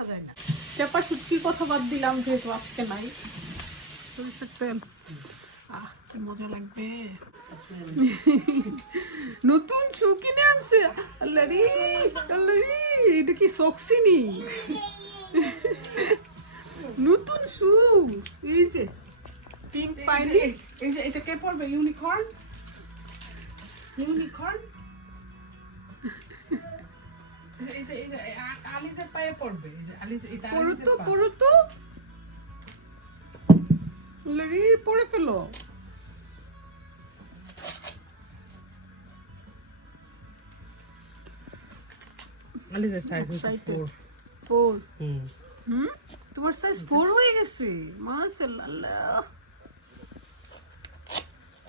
রাখা যায় না। চাপা শুটকির কথা বাদ দিলাম যেহেতু আজকে নাই। সরিষার তেল কি মজা লাগবে। নতুন শু কিনে আনছে। আল্লাহরে আল্লাহরে, এটা কি সক্সিনি? নতুন শু, এই যে পিঙ্ক পাইনি। এই যে এটা কে পরবে? ইউনিকর্ন। ইউনিকর্ন এই যে আলিজের পায়ে পড়বে। এই যে আলিজ, এটা পড়ো তো লরি, পড়ে ফেলো। আলিজের সাইজ হচ্ছে 4 তোমার সাইজ 4 হয়ে গেছে, মাশাআল্লাহ।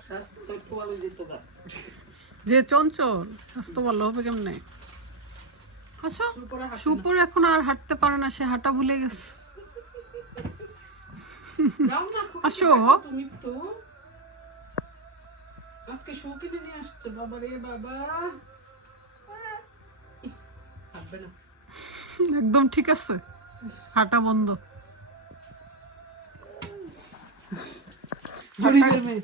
স্বাস্থ্য তো ভালো দিত গা। যে চঞ্চল স্বাস্থ্য ভালো হবে কেমনে? আসো, সুপর এখন আর হাঁটতে পারে না, সে হাঁটা ভুলে গেছে। আসো, তুমি তো আজকে শু কিনে নিয়ে আসছে। বাবা রে বাবা, হাঁটবে না একদম। ঠিক আছে, হাঁটা বন্ধ। গরিবের মেয়ে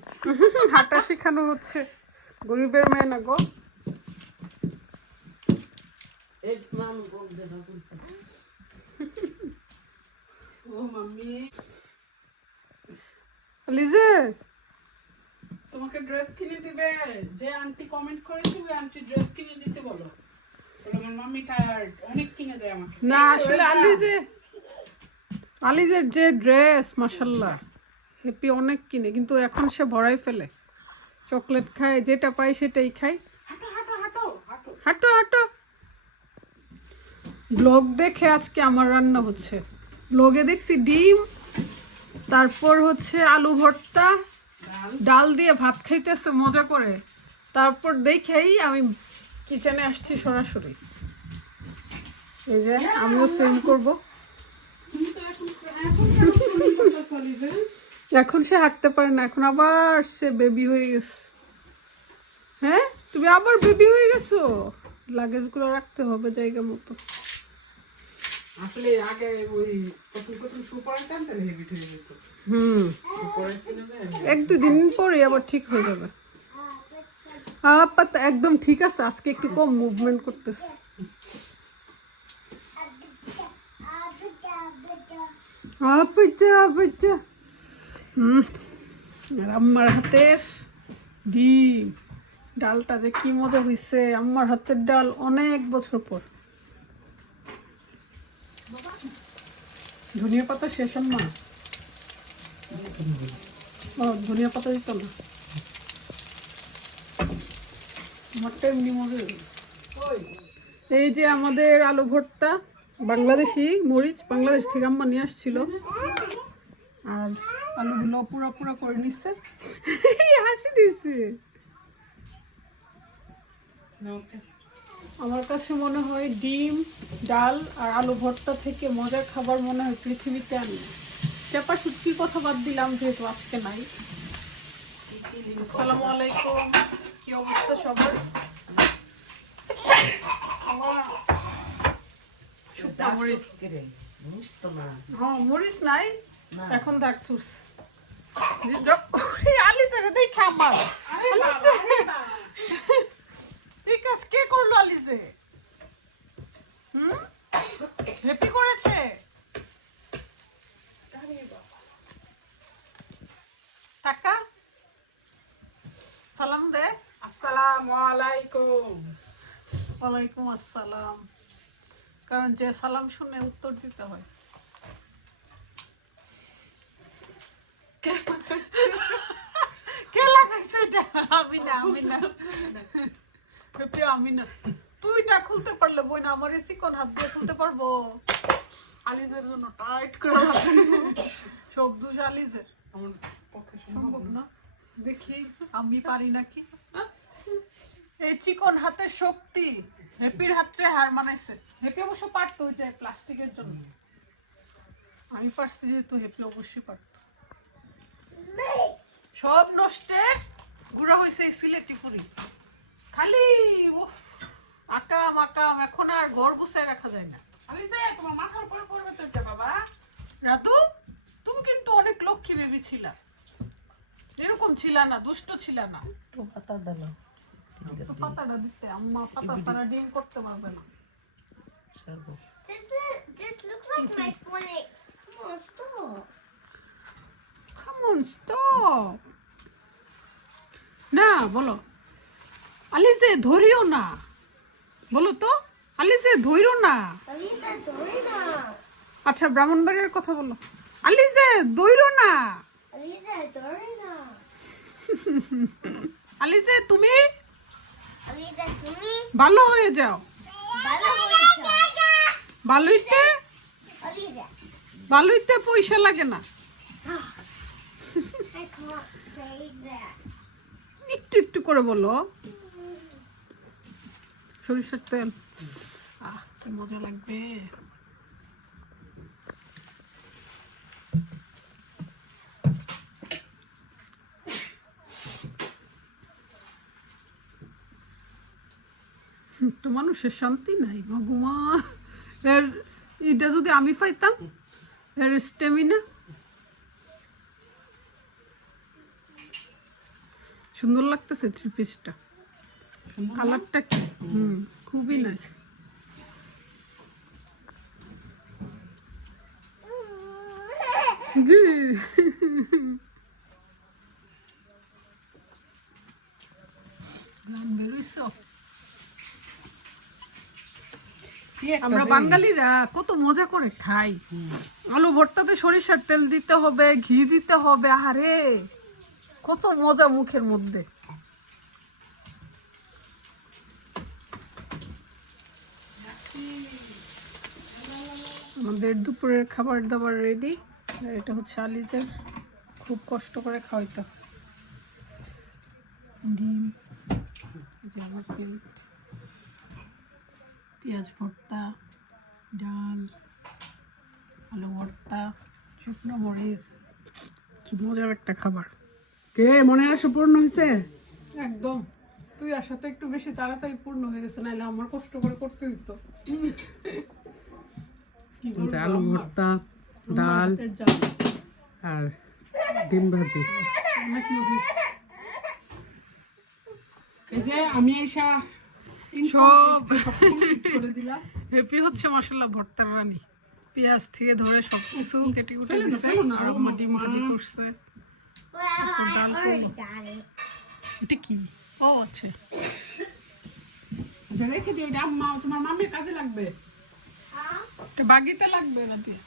হাঁটা শেখানো হচ্ছে, গরিবের মেয়ে না গো। ও মাম্মি, লিজে তোমাকে ড্রেস কিনে দিবে। যে আন্টি কমেন্ট করেছে ওই আন্টি ড্রেস কিনে দিতে বলো। আমার মাম্মি টায়ার্ড, অনেক কিনে দেয় আমাকে। না আসলে আলিজের যে ড্রেস মাশাআল্লাহ, হ্যাপি অনেক কিনে, কিন্তু এখন সে ভরাই ফেলে। চকলেট খায়, যেটা পাই সেটাই খায়। হাঁটো হাঁটো হাঁটো হাঁটো হাঁটো হাঁটো। ব্লগ দেখে আজকে আমার রান্না হচ্ছে। ব্লগে দেখছি ডিম, তারপর হচ্ছে আলু ভর্তা, ডাল দিয়ে ভাত খাইতেছে মজা করে। তারপর দেখেই আমি কিচেনে আসছি সরাসরি। এই যে আমিও সেম করব। এখন সে হাঁটতে পারে না, এখন আবার সে বেবি হয়ে গেছে। হ্যাঁ, তুমি আবার বেবি হয়ে গেছো। লাগেজ গুলো রাখতে হবে জায়গা মতো। আসলে আগে ওই প্রথম শু পরাইতাম, তাহলে হেভি হয়ে যেত। এক দুদিন পরে আবার ঠিক হয়ে যাবে। আপাতত একদম ঠিক আছে, আজকে একটু কম মুভমেন্ট করতেছে। আর আম্মার হাতের ডিম, ডালটা যে কি মজা হয়েছে। আম্মার হাতের ডাল অনেক বছর পর। ধনিয়া পাতা শেষ আম্মা? ও ধনিয়া পাতা দিত না, আমারটা এমনি মজা। এই যে আমাদের আলু ভর্তা, বাংলাদেশি মরিচ, বাংলাদেশ থেকে আম্মা নিয়ে আসছিল। আর আলুগুলো পুরা পুরা করে নিচ্ছে। হাসি দিচ্ছে। আমার কাছে মনে হয় ডিম, ডাল আর আলু ভর্তা থেকে মজার খাবার মনে হয় পৃথিবীতে আর নেই। চাপা শুটকির কথা বাদ দিলাম যেহেতু আজকে নাই। আসসালামু আলাইকুম, কি অবস্থা সবার? মরিচ নাই এখন, ডাকছুস আলিজের দেখে আমার। এই কাজ কে করলো আলিজে? হ্যাপি করেছে। টাকা সালাম দে। আসসালামু আলাইকুম। ওয়ালাইকুম আসসালাম। কারণ যে সালাম শুনে উত্তর দিতে হয়। কে লাগাইছে এটা? আমি না, আমি না, আমি না। তুই না খুলতে পারলে বই না, আমার চিকন হাত দিয়ে খুলতে পারবো? আলিজের জন্য টাইট করে সব দোষ আলিজের, আমার পক্ষে সম্ভব না। দেখি আমি পারি নাকি। এই চিকন হাতের শক্তি হ্যাপির হাতরে হার মানাইছে। হ্যাপি অবশ্য পারতো, যে প্লাস্টিকের জন্য। আমি পারছি যেহেতু হ্যাপি অবশ্যই পারতো। সব নষ্টের গুড়া হয়েছে এই সিলেটি পুরি। খালি আকাম আকাম, এখন আর ঘর গুছায় রাখা যায় না। আলিজে তোমার মাথার উপর পড়বে তো এটা বাবা। রাতু তুমি কিন্তু অনেক লক্ষ্মী বেবি ছিলা, এরকম ছিলা না, দুষ্ট ছিলা না। তো পাতা দাও তো পাতাটা দিতে, আম্মা পাতা ছাড়া ডিম করতে পারবে না। সারবো This looks like my phonics. Come on, stop. Come on, stop. না বলো, আলিজে ধরিও না, বলো তো আলিজে ধইরো না। Alisa, Dorina. আচ্ছা ব্রাহ্মণবাড়িয়ার কথা বলো, আলিজে ধইরো না। Alisa, Dorina. আলিজে তুমি Alisa, Tumi. ভালো হয়ে যাও, Balahoita. ভালোইতে Alisa. ভালোইতে পয়সা লাগে না, I can't say that. একটু একটু করে বলো। সরিষার তেল, কি মজা লাগবে। একটু মানুষের শান্তি নাই ভগমা। এর এটা যদি আমি পাইতাম, এর স্টেমিনা। সুন্দর লাগতেছে থ্রি পিসটা, কালারটা কি খুবই নাইস। আমরা বাঙালিরা কত মজা করে খাই, আলু ভর্তাতে সরিষার তেল দিতে হবে, ঘি দিতে হবে, আরে কত মজা মুখের মধ্যে। আমাদের দুপুরের খাবার দাবার রেডি। এটা হচ্ছে আলিজের, খুব কষ্ট করে খাওয়াইতে হয়। ডিম, এই যে আমার প্লেট, পেঁয়াজ ভর্তা, ডাল, আলু ভর্তা, শুকনো মরিচ, কি মজার একটা খাবার। কে মনে আসে পূর্ণ হয়েছে? একদম, তুই আসাতে একটু বেশি তাড়াতাড়ি পূর্ণ হয়ে গেছে, নাহলে আমার কষ্ট করে করতে হইতো। কি বলবো, আলু আমার ভর্তা, ডাল হাতের জাল, আর ডিম ভাজি। অনেক মজিস। এই যে আমি এসা সব করে দিলাম। হ্যাপি হচ্ছে মশলা ভর্তার রানী, পেঁয়াজ থেকে ধরে সবকিছু কেটে কুটে ফেলে দাও, দিছে, ফেলো না, আর আরো আম্মা ডিম মা। ভাজি করছে। Well, I Dal already pollo. got it. এটা কি? ও আচ্ছা, এটা রেখে দিও, এটা আম্মা তোমার মামের কাজে লাগবে। Huh? এটা বাগিতে লাগবে না দিয়ে।